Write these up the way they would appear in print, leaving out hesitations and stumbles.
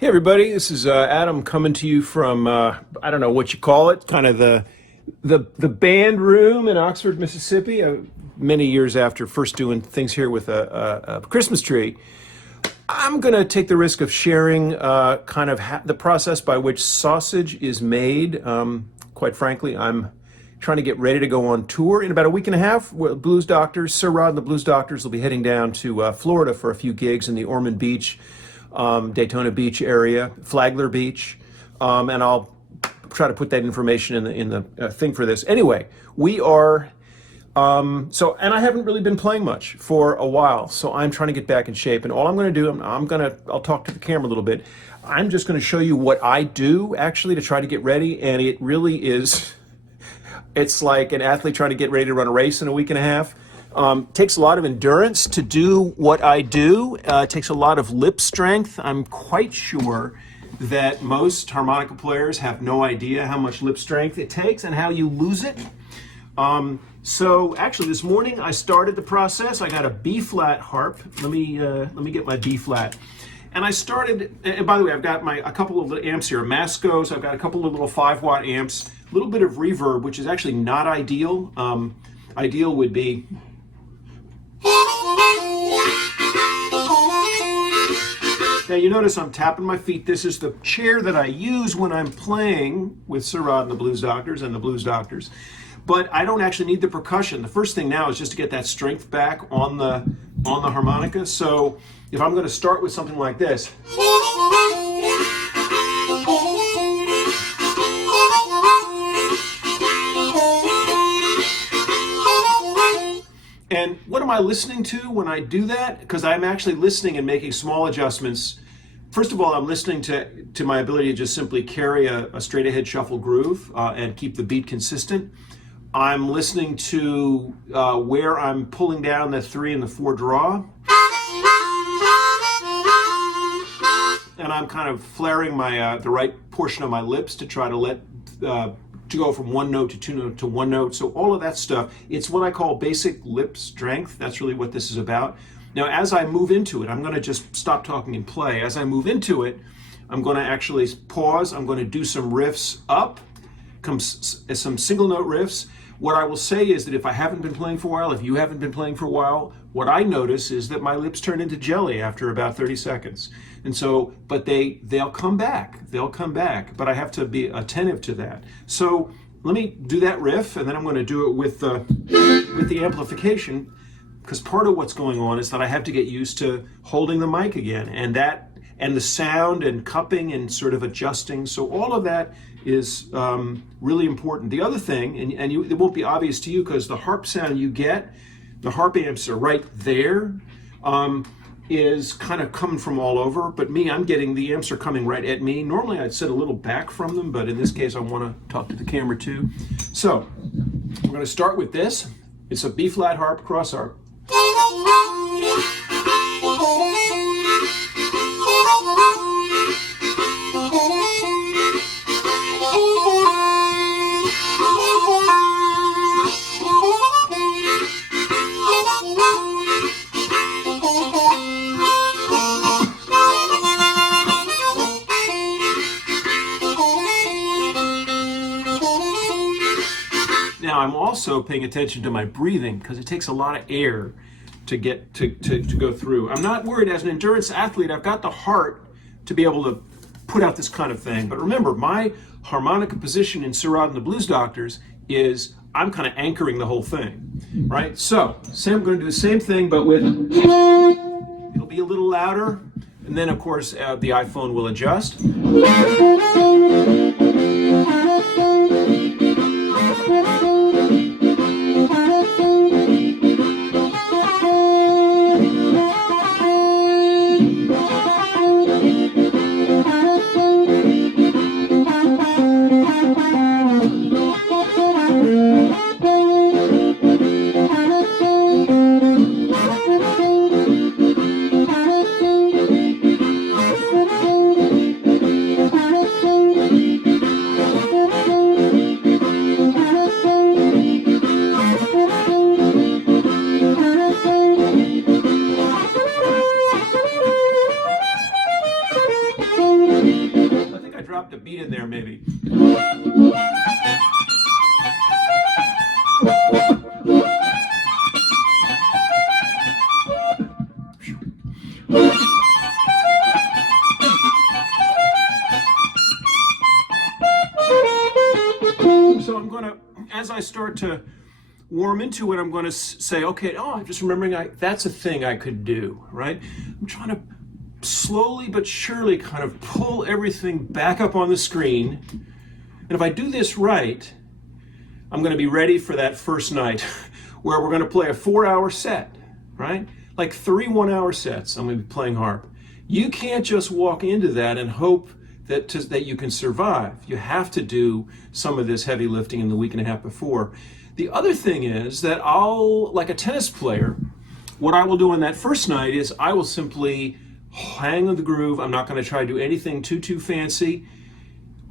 Hey everybody, this is Adam coming to you from I don't know what you call it, kind of the band room in Oxford, Mississippi. Many years after first doing things here with a Christmas tree, I'm going to take the risk of sharing kind of the process by which sausage is made. Quite frankly, I'm trying to get ready to go on tour in about a week and a half. Blues Doctors, Sir Rod and the Blues Doctors will be heading down to Florida for a few gigs in the Ormond Beach, Daytona Beach area, Flagler Beach, and I'll try to put that information in the thing for this. Anyway, we are and I haven't really been playing much for a while, so I'm trying to get back in shape. And all I'm going to do, I'll talk to the camera a little bit. I'm just going to show you what I do actually to try to get ready, and it really is. It's like an athlete trying to get ready to run a race in a week and a half. Takes a lot of endurance to do what I do. Takes a lot of lip strength. I'm quite sure that most harmonica players have no idea how much lip strength it takes and how you lose it. So actually this morning I started the process. I got a B flat harp. Let me get my B flat. And I started, and by the way, I've got a couple of amps here, Mascos. I've got a couple of little 5-watt amps, a little bit of reverb, which is actually not ideal. Ideal would be. Now you notice I'm tapping my feet. This is the chair that I use when I'm playing with Sir Rod and the Blues Doctors and the Blues Doctors. But I don't actually need the percussion. The first thing now is just to get that strength back on the harmonica. So if I'm going to start with something like this. And what am I listening to when I do that? Because I'm actually listening and making small adjustments. First of all, I'm listening to my ability to just simply carry a straight ahead shuffle groove and keep the beat consistent. I'm listening to where I'm pulling down the 3 and the 4 draw. And I'm kind of flaring my the right portion of my lips to try to go from one note to 2 note to 1 note. So all of that stuff, it's what I call basic lip strength. That's really what this is about. Now, as I move into it, I'm going to just stop talking and play. As I move into it, I'm going to actually pause. I'm going to do some riffs up, some single note riffs. What I will say is that if I haven't been playing for a while, if you haven't been playing for a while, what I notice is that my lips turn into jelly after about 30 seconds. And so, but they'll come back. They'll come back, but I have to be attentive to that. So let me do that riff, and then I'm going to do it with the amplification, because part of what's going on is that I have to get used to holding the mic again, and the sound and cupping and sort of adjusting. So all of that is really important. The other thing, and it won't be obvious to you because the harp sound you get, the harp amps are right there, is kind of coming from all over. But me, the amps are coming right at me. Normally I'd sit a little back from them, but in this case I want to talk to the camera too. So we're going to start with this. It's a B flat harp, cross harp. Now I'm also paying attention to my breathing because it takes a lot of air to get to go through. I'm not worried. As an endurance athlete, I've got the heart to be able to put out this kind of thing. But remember, my harmonica position in Sir Rod and the Blues Doctors is I'm kind of anchoring the whole thing, right? So I'm going to do the same thing, but it'll be a little louder, and then of course the iPhone will adjust. dropped a beat in there, maybe. So I'm going to, as I start to warm into it, I'm going to say, okay, oh, I'm just remembering that's a thing I could do, right? I'm trying to slowly but surely kind of pull everything back up on the screen. And if I do this right, I'm going to be ready for that first night where we're going to play a 4-hour set, right? Like 3 one-hour sets I'm going to be playing harp. You can't just walk into that and hope that you can survive. You have to do some of this heavy lifting in the week and a half before. The other thing is that like a tennis player, what I will do on that first night is I will simply hang on the groove. I'm not going to try to do anything too fancy.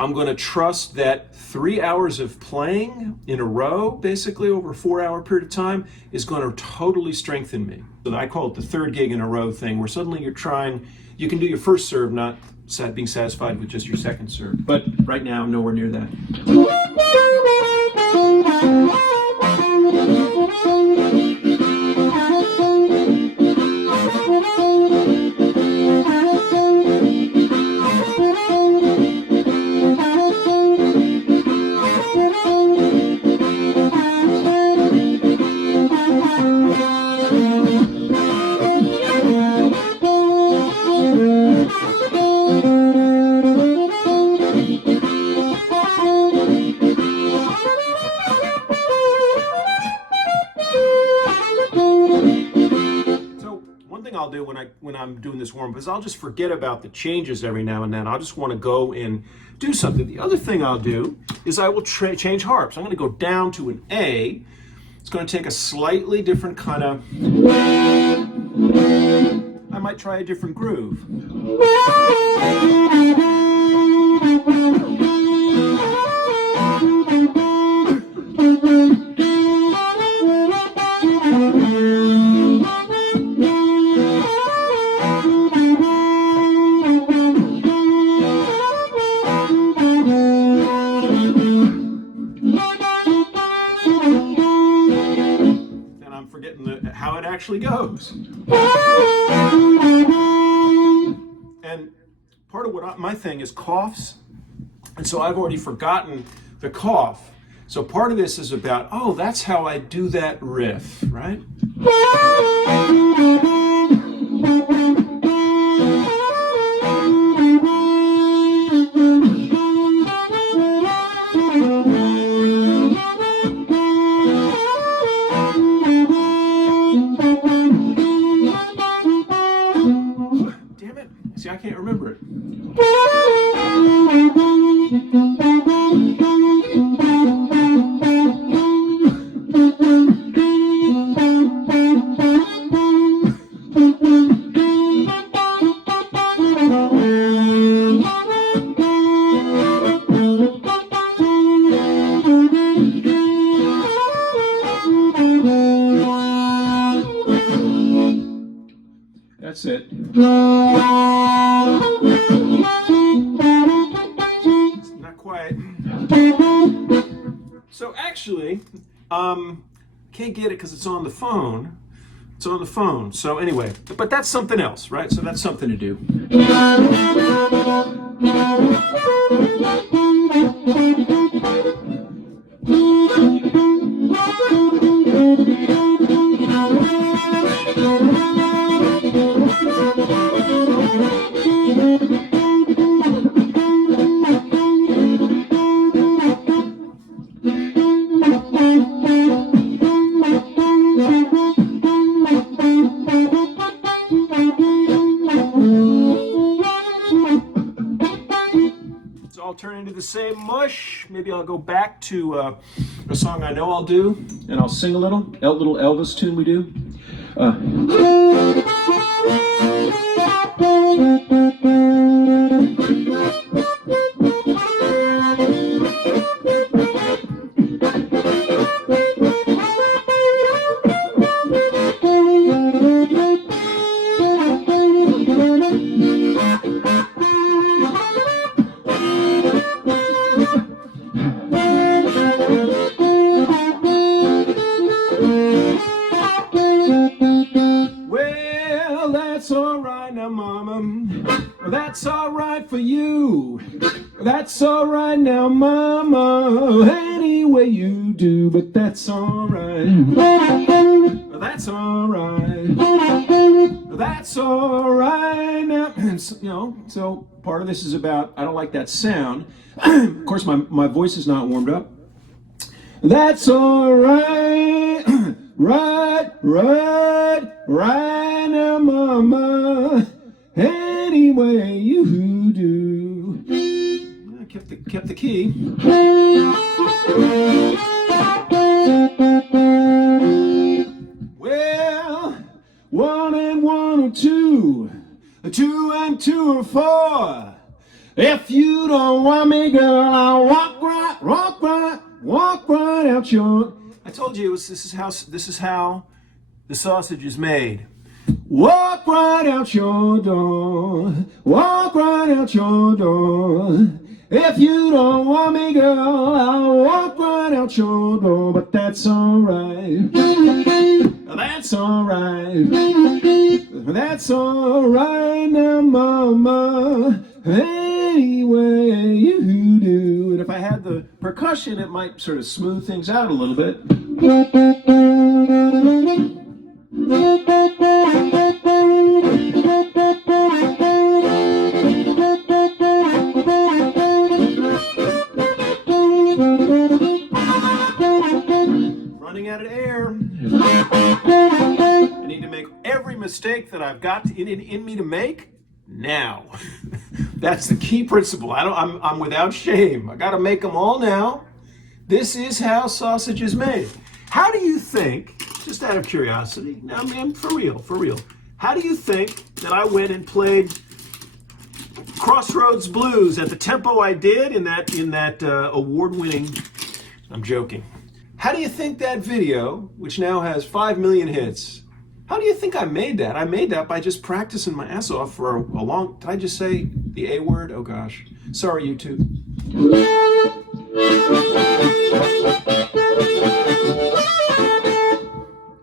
I'm going to trust that 3 hours of playing in a row, basically over a 4-hour period of time, is going to totally strengthen me. So I call it the third gig in a row thing, where suddenly you can do your first serve, not being satisfied with just your second serve. But right now, I'm nowhere near that. I'll do when I'm doing this warm-up is I'll just forget about the changes every now and then. I'll just want to go and do something. The other thing I'll do is I will change harps. I'm going to go down to an A. It's going to take a slightly different kind of... I might try a different groove. How it actually goes. And part of my thing is coughs, and so I've already forgotten the cough. So part of this is about, oh, that's how I do that riff, right? I can't remember it. That's it. It's not quite. So actually, can't get it because it's on the phone. It's on the phone. So anyway, but that's something else, right? So that's something to do. Turn into the same mush. Maybe I'll go back to a song I know I'll do, and I'll sing a little Elvis tune we do. That's all right for you. That's all right now, mama. Any way you do, but that's all right. That's all right. That's all right now. So part of this is about, I don't like that sound. Of course, my voice is not warmed up. That's all right. Right now, mama. Anyway you do. I kept the key. Well, 1 and 1 are 2, 2 and 2 are 4. If you don't want me, girl, I'll walk right out your. I told you this is how the sausage is made. Walk right out your door. Walk right out your door. If you don't want me, girl, I'll walk right out your door. But that's all right. That's all right. That's all right now, mama. Anyway you do. And if I had the percussion, it might sort of smooth things out a little bit. Running out of air. I need to make every mistake that I've got in me to make now. That's the key principle. I'm without shame. I got to make them all now. This is how sausage is made. How do you think, just out of curiosity, now man, for real, how do you think that I went and played Crossroads Blues at the tempo I did in that award-winning, I'm joking. How do you think that video, which now has 5 million hits, how do you think I made that? I made that by just practicing my ass off for a long, did I just say the A word? Oh gosh. Sorry, YouTube.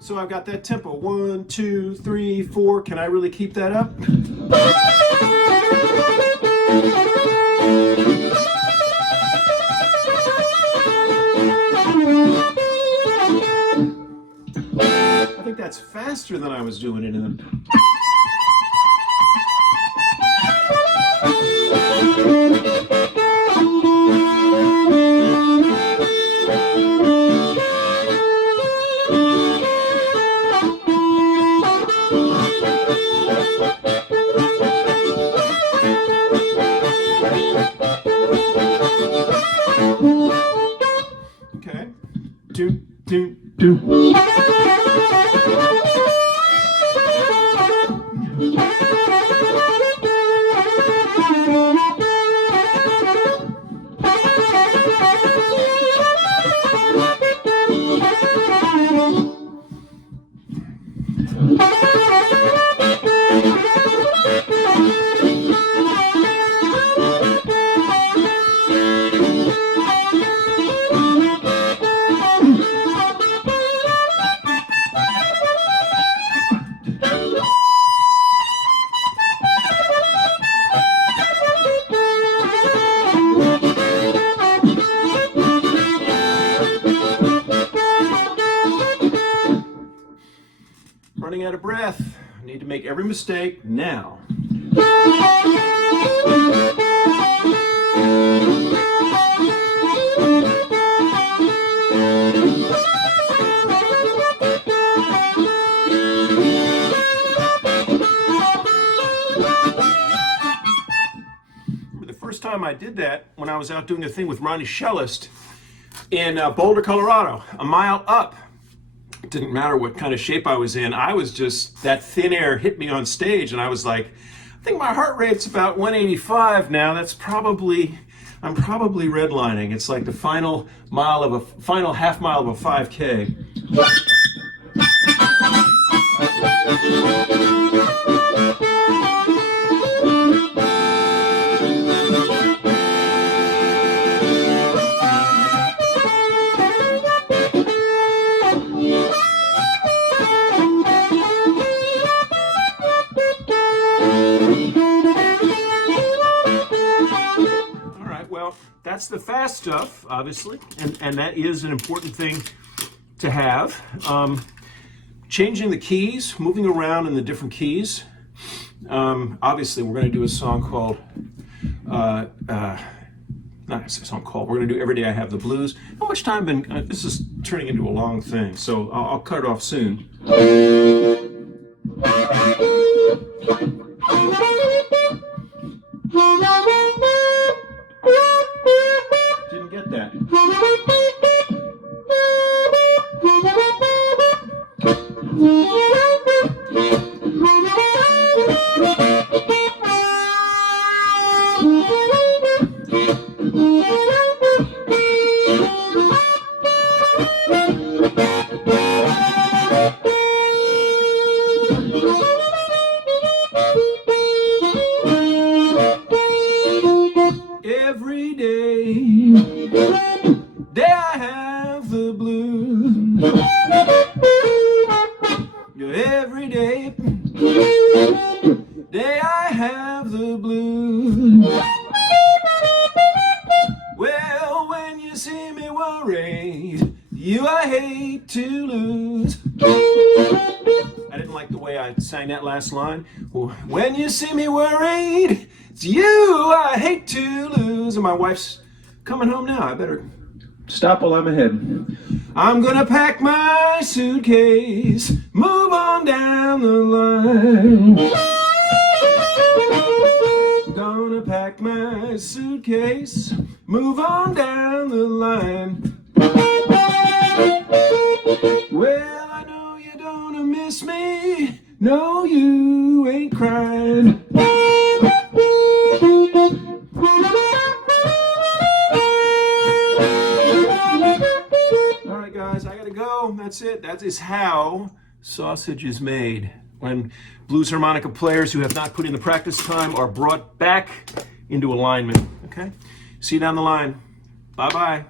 So I've got that tempo. 1, 2, 3, 4. Can I really keep that up? I think that's faster than I was doing it in them. Okay. Do. Running out of breath. I need to make every mistake now. The first time I did that, when I was out doing a thing with Ronnie Shellist in Boulder, Colorado, a mile up. It didn't matter what kind of shape I was in. I was just, that thin air hit me on stage, and I was like, I think my heart rate's about 185 now. I'm probably redlining. It's like the final half mile of a 5K. Well, that's the fast stuff, obviously, and that is an important thing to have. Changing the keys, moving around in the different keys. Obviously, we're going to do a song called, not a song called, we're going to do Every Day I Have the Blues. How much time been, this is turning into a long thing, so I'll cut it off soon. Didn't get that. Every day I have the blues. Every day I have the blues. Well, when you see me worried, you I hate to lose. I didn't like the way I sang that last line. When you see me worried, it's you I hate to lose. And my wife's coming home now. I better stop while I'm ahead. I'm gonna pack my suitcase, move on down the line. Gonna pack my suitcase, move on down the line. Well, I know you don't miss me. No, you ain't crying. All right, guys, I gotta go. That's it. That is how sausage is made. When blues harmonica players who have not put in the practice time are brought back into alignment. Okay? See you down the line. Bye-bye.